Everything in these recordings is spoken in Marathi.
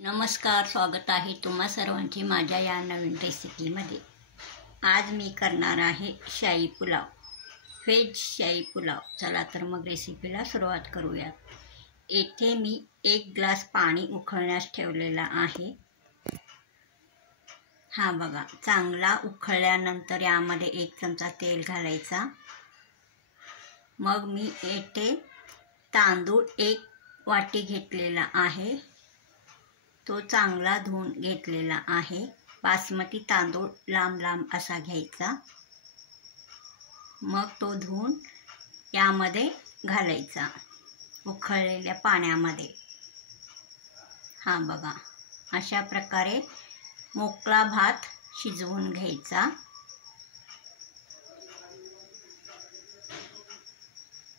नमस्कार, स्वागत आहे तुम्हा सर्वांची माझ्या या नवीन रेसिपीमध्ये। आज मी करणार आहे शाही पुलाव, व्हेज शाही पुलाव। चला तर मग रेसिपीला सुरुवात करूया। येथे मी 1 ग्लास पाणी उकळण्यास ठेवलेला आहे। हा बघा, चांगला उकळल्यानंतर यामध्ये 1 चमचा तेल घालायचा। मग मी येथे तांदूळ 1 वाटी घेतलेला आहे, तो चांगला धुवून घेतलेला आहे। बासमती तांदूळ लांब लांब असा घ्यायचा। मग तो धुवून यामध्ये घालायचा उकळलेल्या पाण्यामध्ये। हा बघा, अशा प्रकारे मोकळा भात शिजवून घ्यायचा।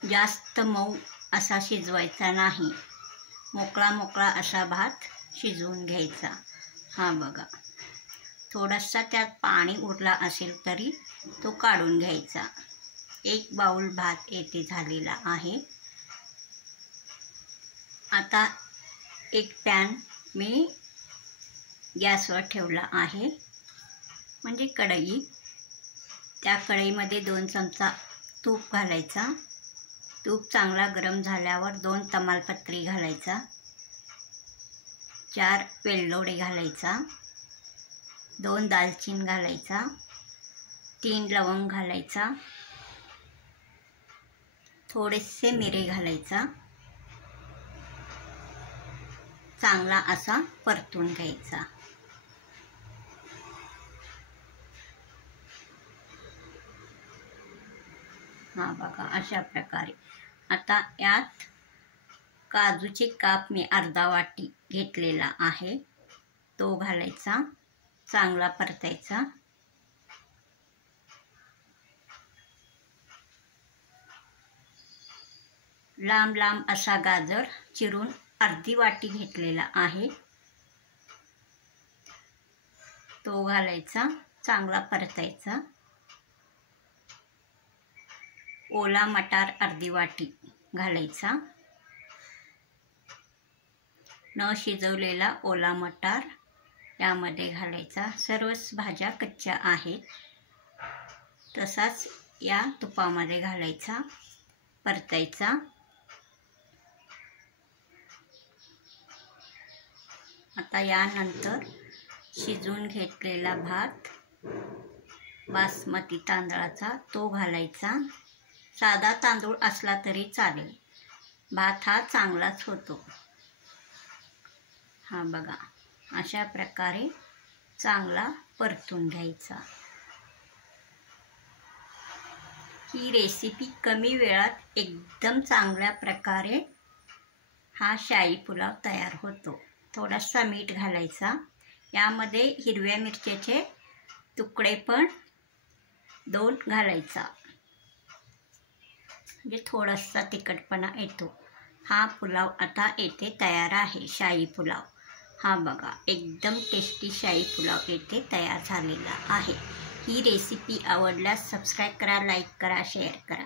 जास्त मऊ असा शिजवायचा नाही, मोकळा मोकळा असा भात शिजवून घ्यायचा। हा बघा, थोडासा त्यात पाणी उरला असेल तरी तो काढून घ्यायचा। 1 बाउल भात येथे झालेला आहे। आता एक पॅन मी गॅसवर ठेवला आहे, म्हणजे कढई। त्या कढईमध्ये 2 चमचा तूप घालायचा। तूप चांगला गरम झाल्यावर 2 तमालपत्री घालायचा, 4 वेलदोडे घालायचा, 2 दालचीन घालायचा, 3 लवंग घालायचा, थोडेसे मिरे घालायचा। चांगला असा परतून घ्यायचा। हा बघा, अशा प्रकारे। आता यात काजूचे काप मी अर्धा वाटी घेतलेला आहे, तो घालायचा। चांगला परतायचा। लांब लांब असा गाजर चिरून अर्धी वाटी घेतलेला आहे, तो घालायचा। चांगला परतायचा। ओला मटार अर्धी वाटी घालायचा। न शिजवलेला ओला मटार यामध्ये घालायचा। सर्वच भाज्या कच्च्या आहेत, तसाच या तुपामध्ये घालायचा, परतायचा। आता यानंतर शिजवून घेतलेला भात बासमती तांदळाचा तो घालायचा। साधा तांदूळ असला तरी चालेल, भात हा चांगलाच होतो। हा बघा, अशा प्रकारे चांगला परतून घ्यायचा। ही रेसिपी कमी वेळात एकदम चांगल्या प्रकारे हा शाही पुलाव तयार होतो। थोडासा मीठ घालायचा। यामध्ये हिरव्या मिरच्याचे तुकडे पण 2 घालायचा, म्हणजे थोडासा तिखटपणा येतो। हा पुलाव आता येथे तयार आहे, शाही पुलाव। हा बघा, एकदम टेस्टी शाही पुलाव येथे तयार झालेला आहे। ही रेसिपी आवडल्यास सबस्क्राईब करा, लाईक करा, शेअर करा।